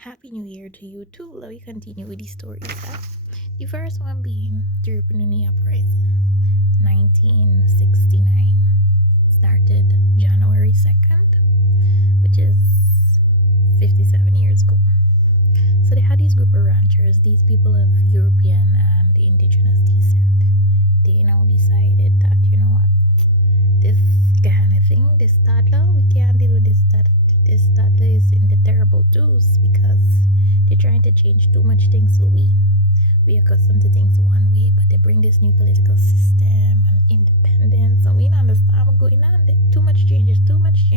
Happy New Year to you too. Let me continue with these stories. The first one being the Rupununi Uprising, 1969. Started January 2nd, which is 57 years ago. So they had these group of ranchers, these people of European and indigenous descent. They now decided that, you know what, this kind of thing, this toddler, we can't deal with this toddler is in the terrible twos because they're trying to change too much things. So we accustomed to things one way, but they bring this new political system and independence, and we don't understand what's going on. Too much changes, too much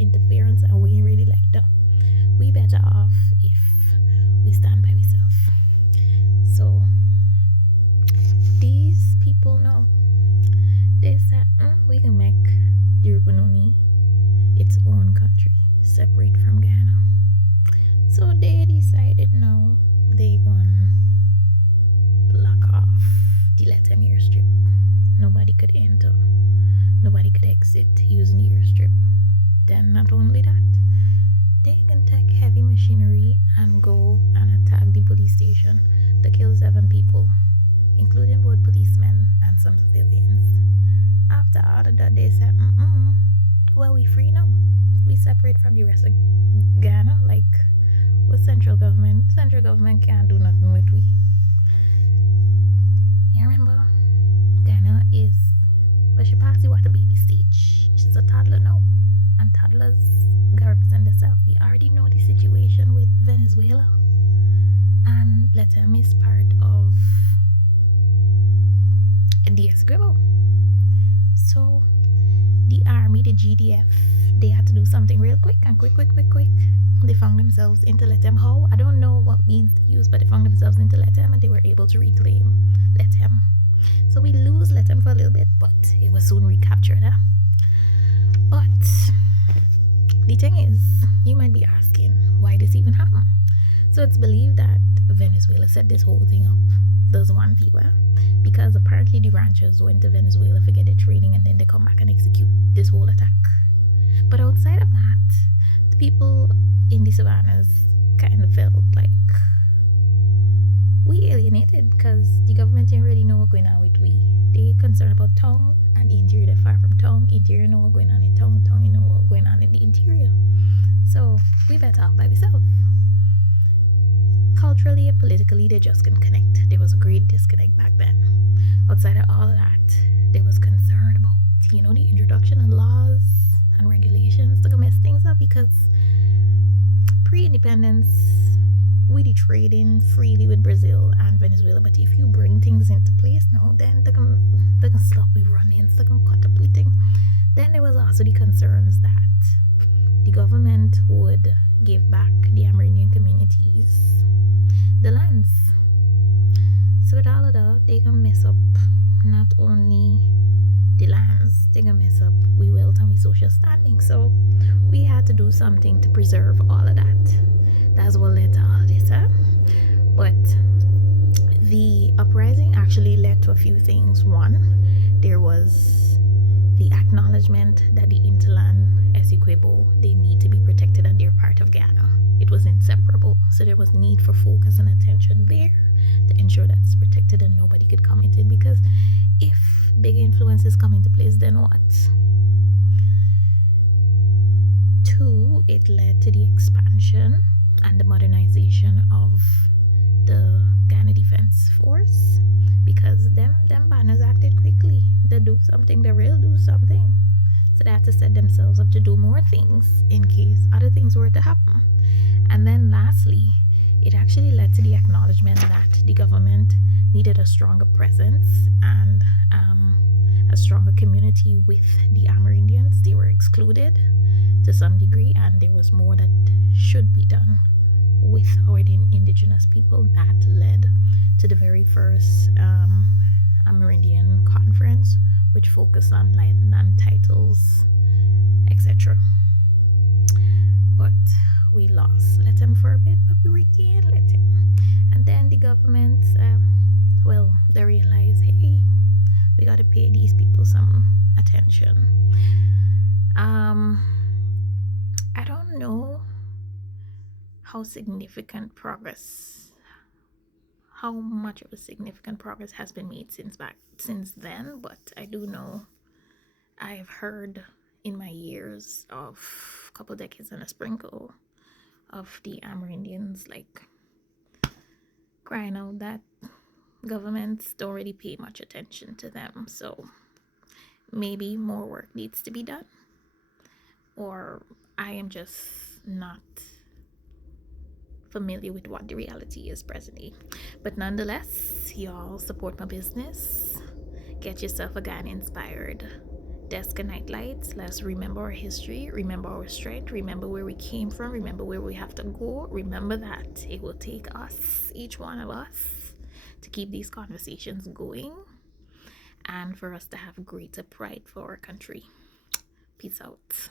interference, and we ain't really like that. We better off if we stand by ourselves. So these people know. They said, we can make the Rupununi its own country, separate from Ghana. So they decided now they gonna block off the Lethem airstrip. Nobody could enter, nobody could exit using the airstrip. Then not only that, they can take heavy machinery and go and attack the police station to kill 7 people, including both policemen and some civilians. After all of that, they said, well, we free now. We separate from the rest of Ghana. Like, with central government can't do nothing with we. You remember, Ghana is, well, she passed the water baby stage. She's a toddler now, and toddlers gotta represent themselves. You already know the situation with Venezuela, and Lethem is part of the Escribo. So the army, the GDF, they had to do something real quick. They found themselves into Lethem. How? I don't know what means to use, but they found themselves into Lethem and they were able to reclaim Lethem. So we lose Lethem for a little bit, but it was soon recaptured. But the thing is, you might be asking, why this even happen? So it's believed that Venezuela set this whole thing up. There's one view, because apparently the ranchers went to Venezuela for get their training and then they come back and execute this whole attack. But outside of that, the people in the savannas kind of felt like we alienated because the government didn't really know what's going on with we. They concerned about town and the interior, they're far from town. Interior know what's going on in town, town you know what's going on in the interior. So we better off by ourselves. Culturally and politically, they just couldn't connect. There was a great disconnect back then. Outside of all of that, there was concern about, the introduction of laws and regulations to mess things up, because pre-independence, we be trading freely with Brazil and Venezuela, but if you bring things into place now, then they can stop we run-ins, they can cut up with things. Then there was also the concerns that the government would give back the Amerindian communities the lands. So with all of that, they can mess up not only the lands, they can mess up we wealth and we social standing. So we had to do something to preserve all of that. That's what led to all this, But the uprising actually led to a few things. One, there was the acknowledgement that the Interland Essequibo, they need to be protected and they're part of Ghana. It was inseparable, so there was need for focus and attention there to ensure that it's protected and nobody could come into it, because if big influences come into place, then what? 2, it led to the expansion and the modernization of the Ghana Defense Force, because them banners acted quickly. They do something, they will do something. So they had to set themselves up to do more things in case other things were to happen. And then lastly, it actually led to the acknowledgement that the government needed a stronger presence and a stronger community with the Amerindians. They were excluded to some degree, and there was more that should be done with our indigenous people. That led to the very first Amerindian conference, which focused on land titles, etc. But we lost Lethem for a bit, but we regained Lethem. And then the government, they realized, hey, we got to pay these people some attention. I don't know how significant progress, how much of a significant progress has been made since then. But I do know, I've heard in my years of a couple decades and a sprinkle of the Amerindians like crying out that governments don't really pay much attention to them. So maybe more work needs to be done, or I am just not familiar with what the reality is presently. But nonetheless, y'all support my business. Get yourself a Ghana inspired desk and night lights. Let's remember our history, remember our strength, remember where we came from, remember where we have to go. Remember that it will take us, each one of us, to keep these conversations going and for us to have greater pride for our country. Peace out.